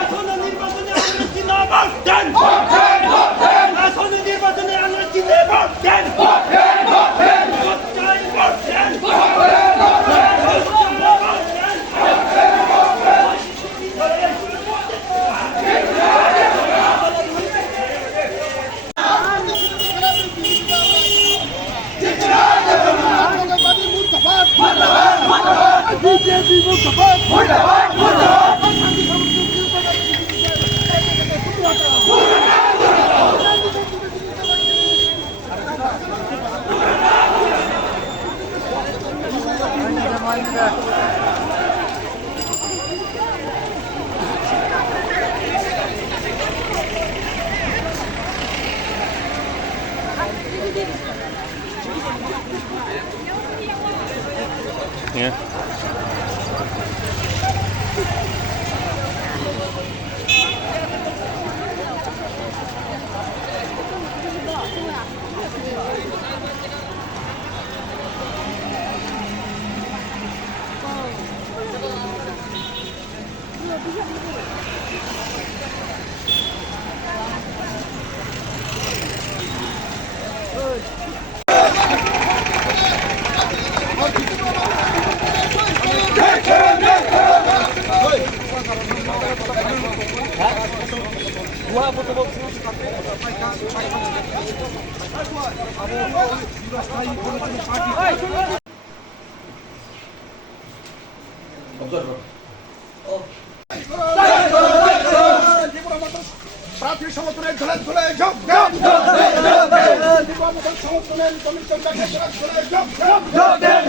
আসন্ন নির্বাচনে আওয়ামী জিন্দাবাদ দেন। আসন্ন নির্বাচনে আওয়ামী জিন্দাবাদ দেন। ভোট চাই, ভোট দেন। Yeah. প্রার্থী সমর্থনের ঝোলে ঝোলে যোগ দেন। সমর্থনের কমিশন ঝোলে যোগ দেন।